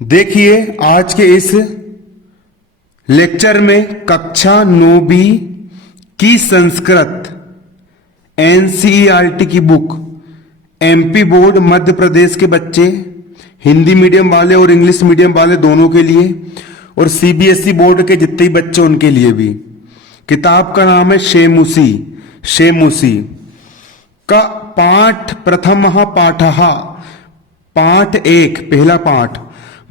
देखिए आज के इस लेक्चर में कक्षा 9वीं की संस्कृत एनसीईआरटी की book MP board Madhya Pradesh के बच्चे, हिंदी मीडियम वाले और इंग्लिश मीडियम वाले दोनों के लिए, और सीबीएसई बोर्ड के जितने बच्चे उनके लिए भी। किताब का नाम है शेमुसी। शेमुसी का पाठ प्रथम पाठः, पाठ 1 पहला पाठ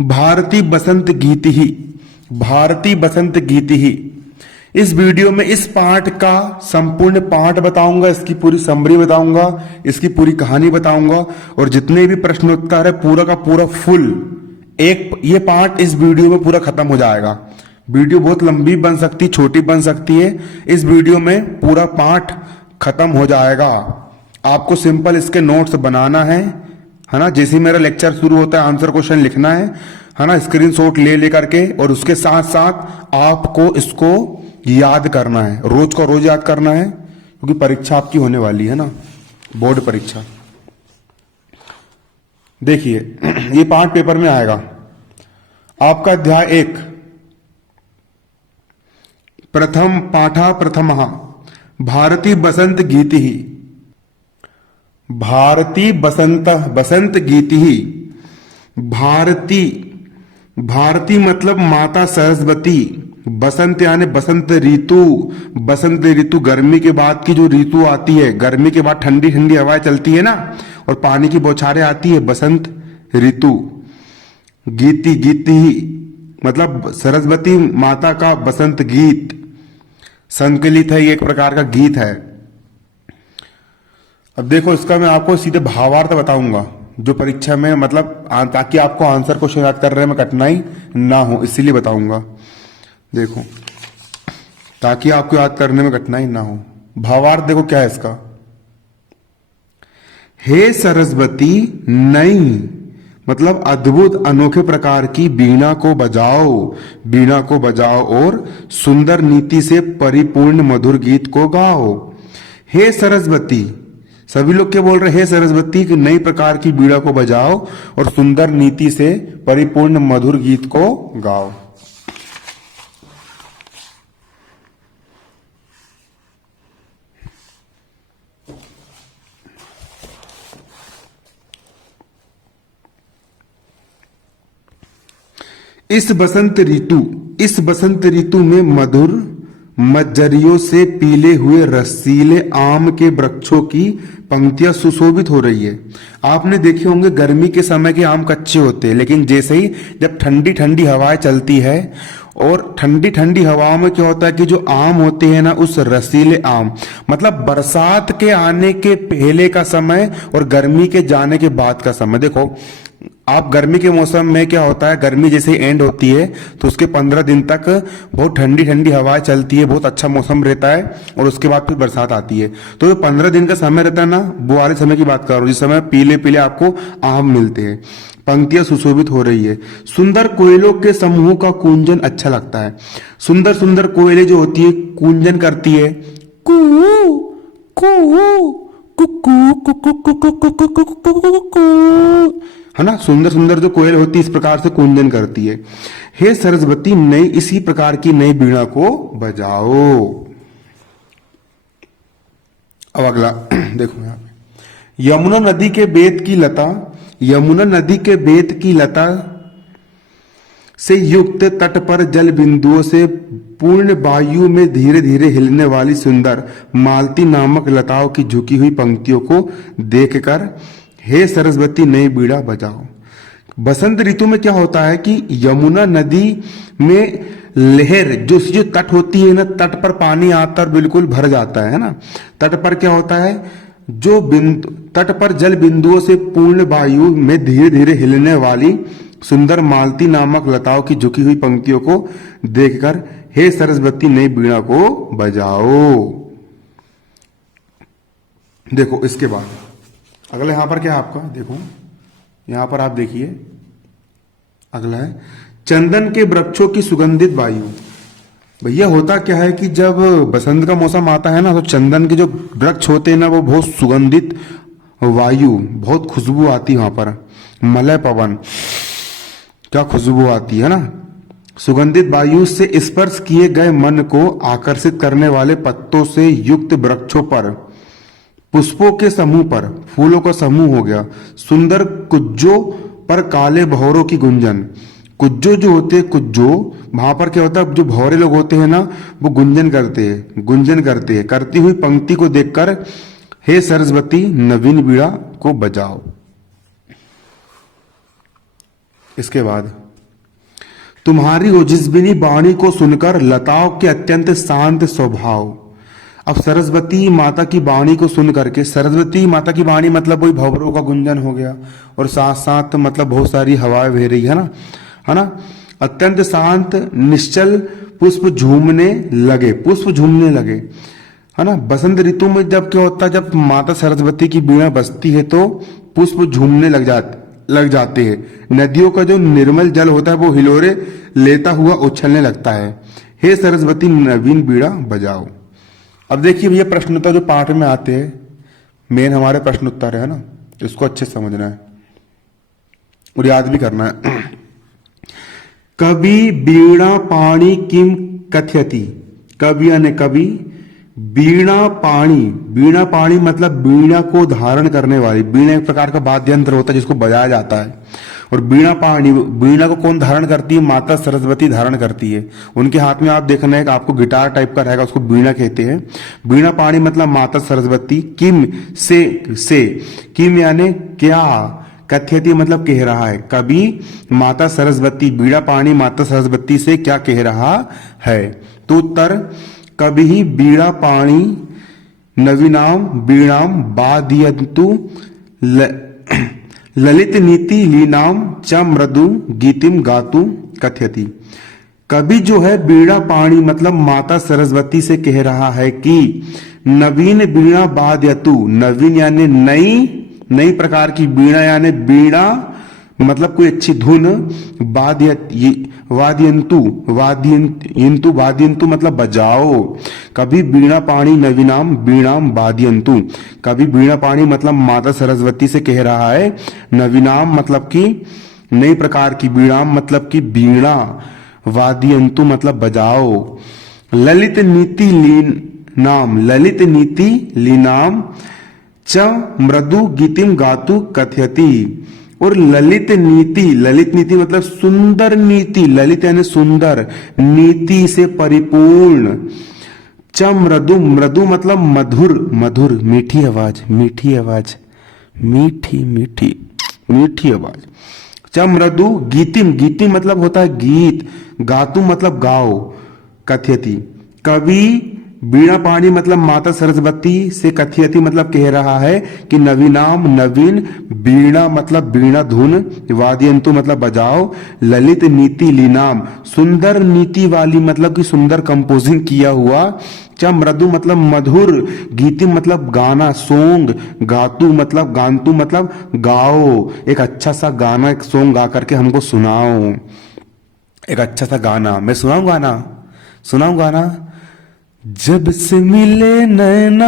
भारती बसंत गीति ही। भारती बसंत गीति ही। इस वीडियो में इस पाठ का संपूर्ण पाठ बताऊंगा, इसकी पूरी समरी बताऊंगा, इसकी पूरी कहानी बताऊंगा, और जितने भी प्रश्नोत्तर है पूरा का पूरा फुल एक ये पाठ इस वीडियो में पूरा खत्म हो जाएगा। वीडियो बहुत लंबी बन सकती, छोटी बन सकती है। इस वीडियो में पूरा पाठ खत्म हो जाएगा। आपको सिंपल इसके नोट्स बनाना है ना। जैसे मेरा लेक्चर शुरू होता है आंसर क्वेश्चन लिखना है ना, स्क्रीनशॉट ले करके, और उसके साथ साथ आपको इसको याद करना है, रोज का रोज याद करना है, क्योंकि परीक्षा आपकी होने वाली है ना, बोर्ड परीक्षा। देखिए ये पाठ पेपर में आएगा। आपका अध्याय 1 प्रथम पाठा प्रथमः भारती बसंत गीति ही। भारती बसंत बसंत गीति ही। भारती, भारती मतलब माता सरस्वती। बसंत यानी बसंत ऋतु। बसंत ऋतु गर्मी के बाद की जो ऋतु आती है, गर्मी के बाद ठंडी ठंडी हवाएं चलती है ना, और पानी की बौछारें आती है, बसंत ऋतु। गीति, गीति ही मतलब सरस्वती माता का बसंत गीत संकलित है, ये एक प्रकार का गीत है। अब देखो इसका मैं आपको सीधे भावार्थ बताऊंगा, जो परीक्षा में मतलब ताकि आपको आंसर क्वेश्चन याद करने में कठिनाई ना हो, इसीलिए बताऊंगा। देखो ताकि आपको याद करने में कठिनाई ना हो। भावार्थ देखो क्या है इसका। हे सरस्वती नई मतलब अद्भुत अनोखे प्रकार की वीणा को बजाओ, वीणा को बजाओ और सुंदर नीति से परिपूर्ण मधुर गीत को गाओ। हे सरस्वती, सभी लोग क्या बोल रहे हैं? हे सरस्वती की नई प्रकार की वीणा को बजाओ और सुंदर नीति से परिपूर्ण मधुर गीत को गाओ। इस बसंत ऋतु में मधुर मज्जरियों से पीले हुए रसीले आम के वृक्षों की पंक्तियां सुशोभित हो रही है। आपने देखे होंगे गर्मी के समय के आम कच्चे होते हैं, लेकिन जैसे ही जब ठंडी ठंडी हवाएं चलती है, और ठंडी ठंडी हवाओं में क्या होता है कि जो आम होते हैं ना, उस रसीले आम मतलब बरसात के आने के पहले का समय और गर्मी के जाने के बाद का समय। देखो आप गर्मी के मौसम में क्या होता है, गर्मी जैसे एंड होती है तो उसके 15 दिन तक बहुत ठंडी ठंडी हवाएं चलती है, बहुत अच्छा मौसम रहता है, और उसके बाद फिर बरसात आती है। तो जो 15 दिन का समय रहता है ना, वो वाले समय की बात कर रहा हूं, जिस समय पीले पीले आपको आम मिलते हैं। पंक्तियां सुशोभित हो रही है। सुंदर कोयलों के समूह का कूंजन अच्छा लगता है। सुंदर सुंदर कोयलें जो होती है कूंजन करती है, कू कू है ना, सुंदर सुंदर जो कोयल होती है इस प्रकार से कूंजन करती है। हे सरस्वती नई इसी प्रकार की नई वीणा को बजाओ। अब अगला देखो यहाँ पे, यमुना नदी के बेत की लता, यमुना नदी के बेत की लता से युक्त तट पर जल बिंदुओं से पूर्ण वायु में धीरे धीरे हिलने वाली सुंदर मालती नामक लताओं की झुकी हुई पंक्तियों को देखकर हे सरस्वती नई वीणा बजाओ। बसंत ऋतु में क्या होता है कि यमुना नदी में लहर जो तट होती है ना, तट पर पानी आता और बिल्कुल भर जाता है ना। तट पर क्या होता है, जो बिंदु तट पर जल बिंदुओं से पूर्ण वायु में धीरे धीरे हिलने वाली सुंदर मालती नामक लताओं की झुकी हुई पंक्तियों को देखकर हे सरस्वती नई वीणा को बजाओ। देखो इसके बाद अगला यहां पर क्या है आपका, देखो यहां पर आप देखिए अगला है चंदन के वृक्षों की सुगंधित वायु। भैया होता क्या है कि जब बसंत का मौसम आता है ना, तो चंदन के जो वृक्ष होते हैं ना, वो बहुत सुगंधित वायु, बहुत खुशबू आती है वहां पर, मलय पवन क्या खुशबू आती है ना। सुगंधित वायु से स्पर्श किए गए मन को आकर्षित करने वाले पत्तों से युक्त वृक्षों पर, पुष्पों के समूह पर, फूलों का समूह हो गया, सुंदर कुज्जों पर काले भौरों की गुंजन। कुज्जो जो होते हैं, कुज्जो वहां पर क्या होता है, जो भौरे लोग होते हैं ना वो गुंजन करते हैं। करती हुई पंक्ति को देखकर हे सरस्वती नवीन वीणा को बजाओ। इसके बाद तुम्हारी ओजस्विनी वाणी को सुनकर लताओं के अत्यंत शांत स्वभाव। अब सरस्वती माता की वाणी को सुन करके, सरस्वती माता की वाणी मतलब वही भंवरों का गुंजन हो गया और साथ साथ मतलब बहुत सारी हवाएं बह रही है ना। अत्यंत शांत निश्चल पुष्प झूमने लगे है ना। बसंत ऋतु में जब क्या होता है, जब माता सरस्वती की वीणा बजती है तो पुष्प झूमने लग जाते हैं। नदियों का जो निर्मल जल होता है वो हिलोरे लेता हुआ उछलने लगता है। हे सरस्वती नवीन वीणा बजाओ। अब देखिए भैया प्रश्न उत्तर जो पाठ में आते हैं, मेन हमारे प्रश्न उत्तर है ना, इसको अच्छे से समझना है और याद भी करना है। कवि वीणा पाणी किम कथयति। कवि यानी कवि, वीणा पाणी मतलब वीणा को धारण करने वाली। वीणा एक प्रकार का वाद्य यंत्र होता है जिसको बजाया जाता है। और वीणा को कौन धारण करती है? माता सरस्वती धारण करती है। उनके हाथ में आप देखना है कि आपको गिटार टाइप का रहेगा, उसको वीणा कहते हैं। वीणा पाणी मतलब माता सरस्वती। किम से किम यानी क्या, कथ्यति मतलब कह रहा है। कवि माता सरस्वती, वीणा पाणी माता सरस्वती से क्या कह रहा है? तो उत्तर कवि वीणा पाणी नवीनाम वीणाम वादयन्तु ललित नीति लीनाम च मृदु गीतिम गातु कथयति। कवि जो है वीणा पाणी मतलब माता सरस्वती से कह रहा है कि नवीन वीणा वादयतु, नवीन यानी नई प्रकार की वीणा यानी वीणा मतलब कोई अच्छी धुन, वादयंतु मतलब बजाओ। कभी वीणा पाणी नवीनाम वीणाम वादयंतु। कभी वीणा पाणी मतलब माता सरस्वती से कह रहा है, नवीनाम मतलब कि नई प्रकार की, वीणाम मतलब कि वीणा, वादयंतु मतलब बजाओ। ललित नीति लीनाम च मृदु गीतिम गातु कथयति। और ललित नीति मतलब सुंदर नीति, ललित यानी सुंदर, नीति से परिपूर्ण। च मृदु मतलब मधुर, मीठी आवाज। च मृदु गीतिम मतलब होता है गीत, गातु मतलब गाओ, कथयति। कवि वीणा पाणी मतलब माता सरस्वती से कथयति मतलब कह रहा है कि नवीनाम नवीन, वीणा मतलब वीणा धुन, वादयंतु मतलब बजाओ, ललित नीति लीनाम सुंदर नीति वाली मतलब कि सुंदर कंपोजिंग किया हुआ, च मृदु मतलब मधुर, गीति मतलब गाना सॉन्ग, गातु मतलब गाओ, एक अच्छा सा गाना, एक सॉन्ग गा करके हमको सुनाओ, एक अच्छा सा गाना। मैं सुनाऊं गाना। जब से मिले नैना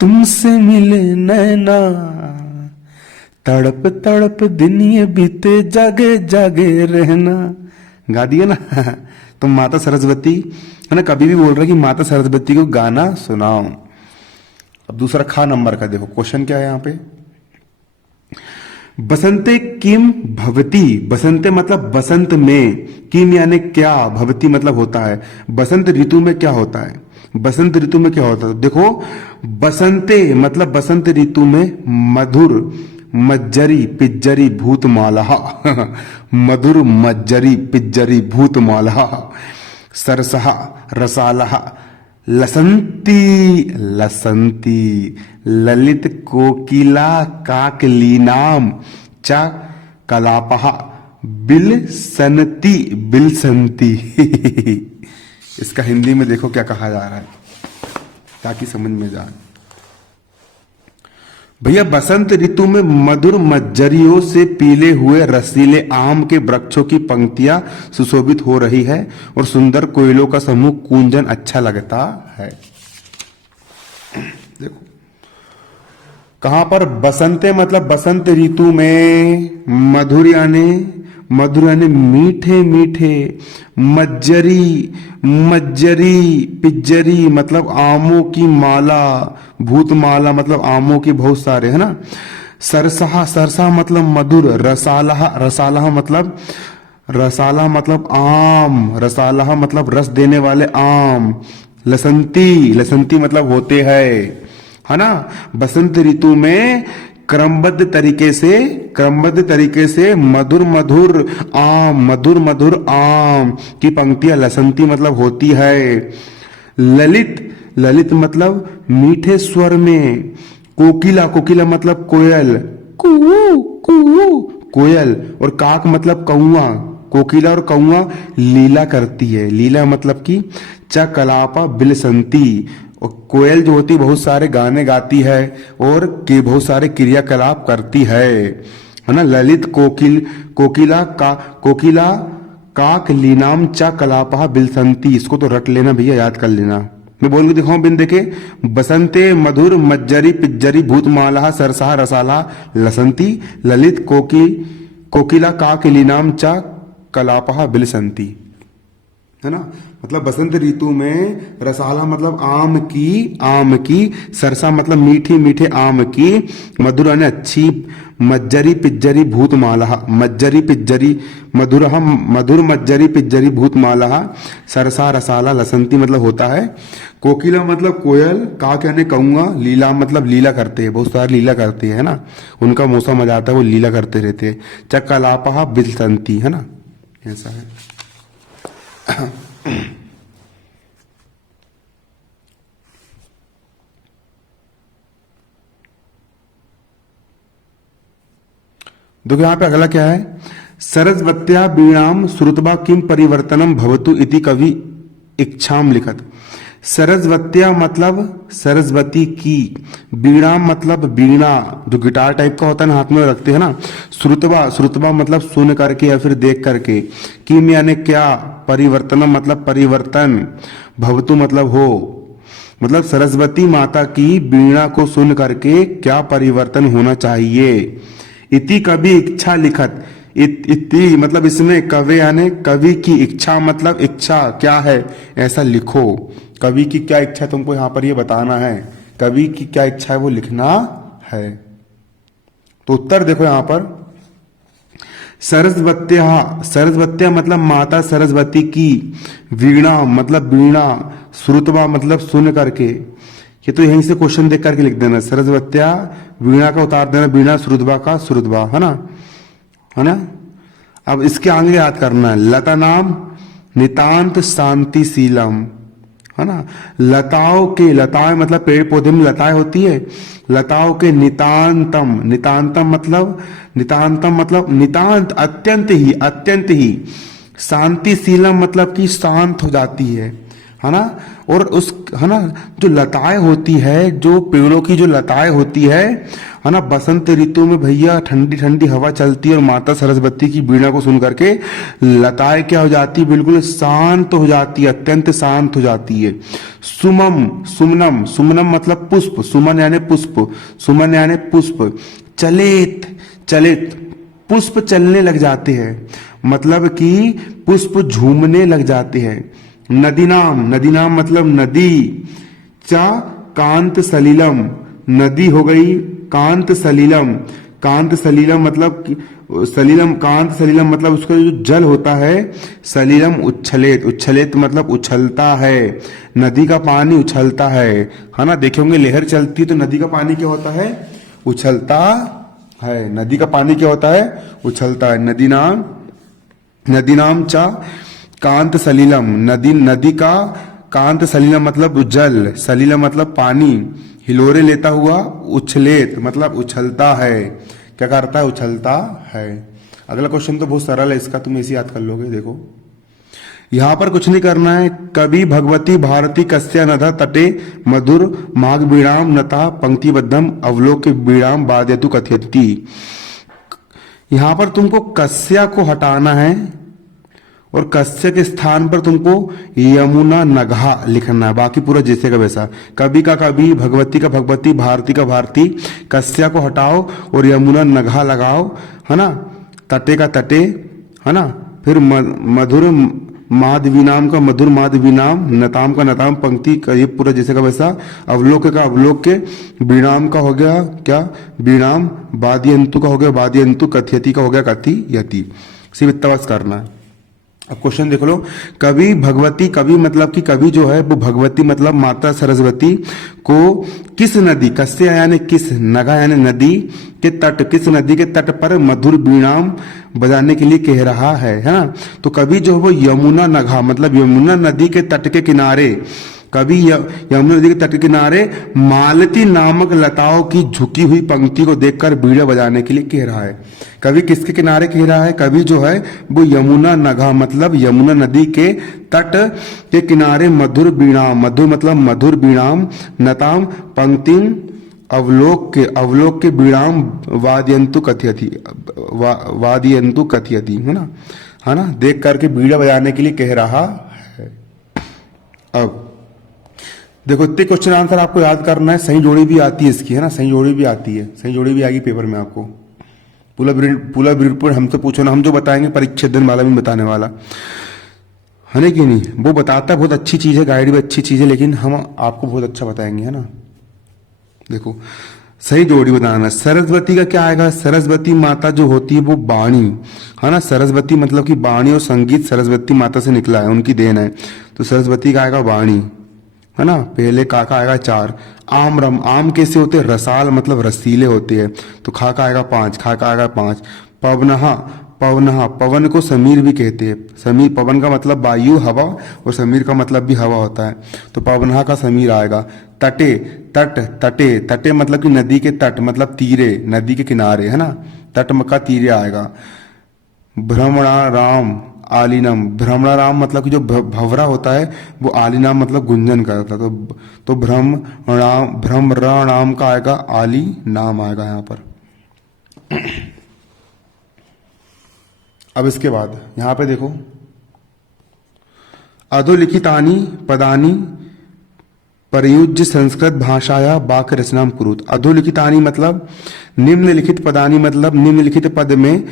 तुमसे मिले नैना, तड़प तड़प दिन ये बीते जागे रहना। गा दिए ना। तो माता सरस्वती है ना, कभी भी बोल रहे कि माता सरस्वती को गाना सुनाओ। अब दूसरा खा नंबर का देखो क्वेश्चन क्या है यहाँ पे। बसंते किम भवती। बसंते मतलब बसंत में, किम यानी क्या, भवती मतलब होता है बसंत ऋतु में क्या होता है। बसंत ऋतु में क्या होता है देखो, बसंते मतलब बसंत ऋतु में मधुर मज्जरी पिज्जरी भूतमाला मधुर मज्जरी पिज्जरी भूतमाला, सरसहा रसालहा लसंती ललित कोकिला काकलीनाम च कलापहा बिलसंती। इसका हिंदी में देखो क्या कहा जा रहा है ताकि समझ में जाए। भैया बसंत ऋतु में मधुर मज्जरियों से पीले हुए रसीले आम के वृक्षों की पंक्तियां सुशोभित हो रही है और सुंदर कोयलों का समूह कूंजन अच्छा लगता है। देखो कहां पर? बसंते मतलब बसंत ऋतु में, मधुर यानी मीठे मीठे, मज्जरी मज्जरी, पिज्जरी मतलब आमों की माला, भूतमाला मतलब आमों की बहुत सारे, है ना। सरसा, सरसा मतलब मधुर, रसाला, रसाला मतलब आम, रसाला मतलब रस देने वाले आम, लसंती, लसंती मतलब होते हैं, है ना। बसंत ऋतु में क्रमबद्ध तरीके से मधुर मधुर आम की पंक्तियां लसंती मतलब होती है। ललित, ललित मतलब मीठे स्वर में, कोकिला, कोकिला मतलब कोयल, कू कू कोयल, और काक मतलब कौआ, कोकिला और कौआ लीला करती है, लीला मतलब कि चकलापा बिलसंती, और कोयल जो होती बहुत सारे गाने गाती है और के बहुत सारे क्रियाकलाप करती है ना। ललित कोकिला काक लीनाम चा कलापा बिलसंती, इसको तो रट लेना भैया, याद कर लेना। मैं बोल के दिखाऊं बिन देखे? बसंते मधुर मज्जरी पिज्जरी भूतमाला सरसा रसाला लसंती, ललित कोकिला काक लीनाम चा कलापा बिलसंती, है ना। मतलब बसंत ऋतु में रसाला मतलब आम की, सरसा मतलब मीठी मीठे आम की, मधुर यानी अच्छी, मज्जरी पिज्जरी भूतमाला, मज्जरी पिज्जरी मधुर मज्जरी पिज्जरी भूतमाला, सरसा रसाला लसंती मतलब होता है। कोकिला मतलब कोयल, काक यानी कौआ, लीला मतलब लीला करते हैं, बहुत सारे लीला करते हैं, है ना। उनका मौसम आ जाता है, वो लीला करते रहते हैं। चकलापा बिलसंती, है ना, ऐसा है। देखो यहां पे अगला क्या है? सरस्वत्या वीणाम श्रुतवा किम परिवर्तनम भवतु इति कवि इच्छाम लिखत। सरस्वत्या मतलब सरस्वती की, वीणा मतलब वीणा जो गिटार टाइप का होता है ना, हाथ में रखते हैं ना। श्रुतवा, श्रुतवा मतलब सुन करके या फिर देख करके, किम यानी क्या, परिवर्तनम मतलब परिवर्तन, भवतु मतलब हो, मतलब सरस्वती माता की वीणा को सुन करके क्या परिवर्तन होना चाहिए। इति कवि इच्छा लिखत, इति मतलब इसमें कवि यानी कवि की इच्छा, मतलब इच्छा क्या है ऐसा लिखो। कवि की क्या इच्छा तुमको यहाँ पर ये बताना है, कवि की क्या इच्छा है वो लिखना है। तो उत्तर देखो यहाँ पर, सरस्वत्या, सरस्वत्या मतलब माता सरस्वती की, वीणा मतलब वीणा, श्रुतवा मतलब सुन करके। ये तो यहीं से क्वेश्चन देख करके लिख देना, सरस्वत्या वीणा का उतार देना, वीणा श्रुतवा का श्रुतवा, है ना, है ना। अब इसके आगे याद करना है, लता नाम नितांत शांति शीलम, है ना। लताओं के, लताएं मतलब पेड़ पौधे में लताएं होती है, लताओं के नितांतम, नितांतम मतलब नितांत अत्यंत ही, शांतिशीलम मतलब कि शांत हो जाती है ना। और उस, है ना, जो लताएं होती है, जो पेड़ों की जो लताएं होती है ना, बसंत ऋतु में भैया ठंडी ठंडी हवा चलती है और माता सरस्वती की वीणा को सुन करके लताएं क्या हो जाती है, बिल्कुल शांत हो जाती है, अत्यंत शांत हो जाती है। सुमम, सुमनम, सुमनम मतलब पुष्प, सुमन यानी पुष्प, सुमन यानी पुष्प। चलेत, चलित पुष्प चलने लग जाते हैं, मतलब कि पुष्प झूमने लग जाते हैं। नदी नाम, नदी नाम मतलब नदी। चा कांत सलीलम, नदी हो गई कांत सलीलम, कांत सलीलम मतलब सलीलम, कांत सलीलम मतलब उसका जो जल होता है, सलीलम उच्छलेत, उच्छलेत मतलब उछलता है, नदी का पानी उछलता है ना। देखे होंगे लहर चलती है तो नदी का पानी क्या होता है, उछलता है, नदी का पानी क्या होता है, उछलता है। नदी नाम चा कांत सलीलम, नदी का कांत सलीलम मतलब जल, सलीलम मतलब पानी, हिलोरे लेता हुआ, उछलेत मतलब उछलता है, क्या करता है, उछलता है। अगला क्वेश्चन तो बहुत सरल है, इसका तुम इसी याद कर लोगे। देखो यहां पर कुछ नहीं करना है, कवि भगवती भारती कस्या नधा तटे मधुर माघ बीड़ाम नता पंक्तिबद्धम अवलोक बीड़ाम बाध्यतु कथयति। यहां पर तुमको कस्या को हटाना है और कस्य के स्थान पर तुमको यमुना नगहा लिखना है, बाकी पूरा जैसे का वैसा। कवि का कवि, भगवती का भगवती, भारती का भारती, कस्या को हटाओ और यमुना नगहा लगाओ, है ना। तटे का तटे, है ना। फिर मधुर माधवीनाम का मधुर माधवीनाम, नताम का नताम, पंक्ति का ये पूरा जैसे का वैसा। अवलोक का अवलोक के, बीणाम का हो गया क्या बीणाम, वाद्यंतु का हो गया वाद्यंतु, कथयति का हो गया कथयति। सिर्फ इतना बस करना है। अब क्वेश्चन देख लो। कवि भगवती, कवि मतलब कि कवि जो है वो भगवती मतलब माता सरस्वती को किस नदी, कस्य यानी किस, नगा यानी नदी के तट, किस नदी के तट पर मधुर बीणाम बजाने के लिए कह रहा है ना। तो कवि जो है वो यमुना नगा मतलब यमुना नदी के तट के किनारे, कवि यमुना नदी के तट के किनारे मालती नामक लताओं की झुकी हुई पंक्ति को देखकर बीड़ा बजाने के लिए कह रहा है। कवि किसके किनारे कह रहा है, कवि जो है वो यमुना नगा मतलब यमुना नदी के तट के किनारे मधुर बीणाम, मधुर मतलब मधुर बीणाम, नताम पंक्तिम, अवलोक के बीणाम, वाद्यंतु कथयति, वाद्यंतु कथयति, है ना, देख करके बीड़ा बजाने के लिए कह रहा है। अब देखो इतने क्वेश्चन आंसर आपको याद करना है। सही जोड़ी भी आती है इसकी, है ना, सही जोड़ी भी आती है, सही जोड़ी भी आएगी पेपर में आपको। पूरा रिपोर्ट हमसे पूछो ना, हम जो बताएंगे परीक्षा दिन वाला भी बताने वाला है ना कि नहीं। वो बताता है, बहुत अच्छी चीज है, गाइड भी अच्छी चीज है, लेकिन हम आपको बहुत अच्छा बताएंगे, है ना। देखो सही जोड़ी बताना। सरस्वती का क्या आएगा, सरस्वती माता जो होती है वो वाणी, है ना। सरस्वती मतलब कि वाणी और संगीत सरस्वती माता से निकला है, उनकी देन है। तो सरस्वती का आएगा वाणी, है ना। पहले का आएगा 4। आम्रम, आम कैसे होते हैं, रसाल मतलब रसीले होते हैं। तो खा का आएगा 5, खा का आएगा 5। पवनहा, पवनहा, पवन को समीर भी कहते हैं। समीर, पवन का मतलब वायु हवा और समीर का मतलब भी हवा होता है। तो पवनहा का समीर आएगा। तटे, तट, तटे, तटे मतलब कि नदी के तट मतलब तीरे, नदी के किनारे, है ना। तट का तीरे आएगा। भ्रमणाराम, आलिनम, भ्रमणाराम मतलब कि जो भवरा होता है वो आलिनाम मतलब गुंजन करता है। तो भ्रमराणाम का आएगा आली नाम आएगा यहाँ पर। अब इसके बाद यहां पे देखो, अधोलिखितानि पदानि प्रयुज्य संस्कृत भाषाया वाक्य रचनाम कुरुत। अधोलिखितानि मतलब निम्नलिखित, पदानि मतलब निम्नलिखित पद में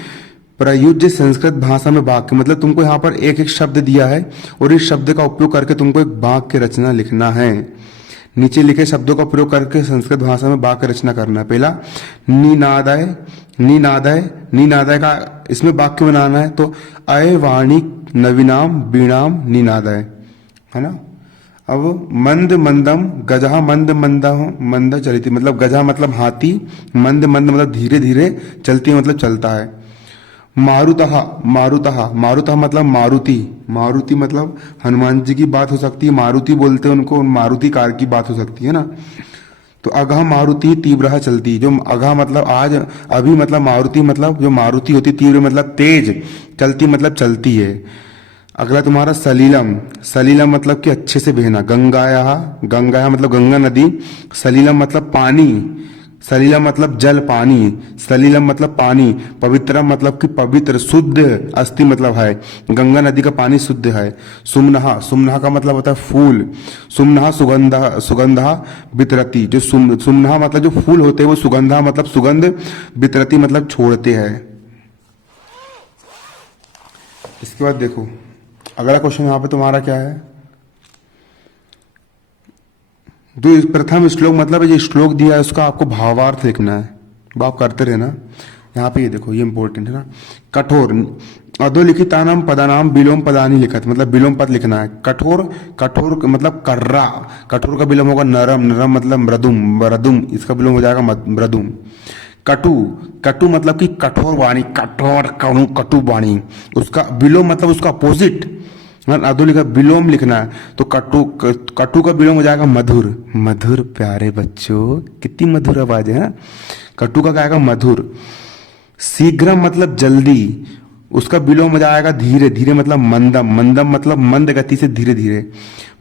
प्रयुज्य संस्कृत भाषा में वाक्य मतलब तुमको यहाँ पर एक एक शब्द दिया है और इस शब्द का उपयोग करके तुमको एक वाक्य रचना लिखना है। नीचे लिखे शब्दों का प्रयोग करके संस्कृत भाषा में वाक्य रचना करना है। पहला निनादय, निनादय, निनादय का इसमें वाक्य बनाना है। तो अय वाणी नवीनाम बीणाम निनादय, है ना। अब मंद मंदम गजा, मंद मंदम मंद चलती मतलब गजा मतलब हाथी, मंद मंद मतलब धीरे धीरे, चलती मतलब चलता है। मारुतः, मारुतः, मारुतः मतलब मारुति, मारुति मतलब हनुमान जी की बात हो सकती है, मारुति बोलते हैं उनको, मारुति कार की बात हो सकती है ना। तो अघा मारुति तीव्र चलती, जो अघा मतलब आज, अभी मतलब मारुति मतलब जो मारुति होती, तीव्र मतलब तेज, चलती मतलब चलती है। अगला तुम्हारा सलीलम, सलीलम मतलब कि अच्छे से बहना। गंगाया, गंगाया मतलब गंगा नदी, सलीलम मतलब पानी, सलीलम मतलब जल पानी, सलीलम मतलब पानी। पवित्रम मतलब कि पवित्र, शुद्ध, अस्थि मतलब है, गंगा नदी का पानी शुद्ध है। सुमनहा, सुमनहा का मतलब होता है फूल, सुमनहा सुगंधा, सुगंधा वितरती, जो सुमनहा मतलब जो फूल होते हैं वो सुगंधा मतलब सुगंध, वितरती मतलब छोड़ते हैं। इसके बाद देखो अगला क्वेश्चन यहाँ पे तुम्हारा क्या है, जो प्रथम श्लोक मतलब जो श्लोक दिया है उसका आपको भावार्थ लिखना है। वो आप करते रहना। यहाँ पे ये देखो, ये इंपॉर्टेंट है ना। कठोर, अधोलिखितानाम पदानाम विलोम पदानी लिखत मतलब विलोम पद लिखना है। कठोर, कठोर मतलब कर्रा, कठोर का विलोम होगा नरम, नरम मतलब मृदुम, मृदुम इसका विलोम हो जाएगा मृदुम। कटु, कटु मतलब कि कठोर वाणी, कठोर कटु वाणी, उसका विलोम मतलब उसका अपोजिट, अधोलिखित विलोम लिखना है। तो कटु, कटु का विलोम हो जाएगा मधुर, मधुर प्यारे बच्चों, कितनी मधुर आवाज है ना। कटु का क्या आएगा मधुर। शीघ्र मतलब जल्दी, उसका विलोम हो जाएगा धीरे, धीरे मतलब मंदम, मंदम मतलब मंद गति से धीरे धीरे।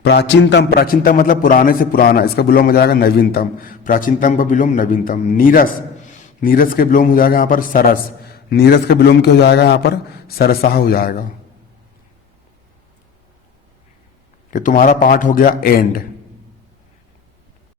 प्राचीनतम, प्राचीनतम मतलब पुराने से पुराना, इसका विलोम हो जाएगा नवीनतम, प्राचीनतम का विलोम नवीनतम। नीरस, नीरस के विलोम हो जाएगा यहाँ पर सरस, नीरस का विलोम क्या हो जाएगा यहाँ पर सरसा हो जाएगा। कि तुम्हारा पार्ट हो गया एंड।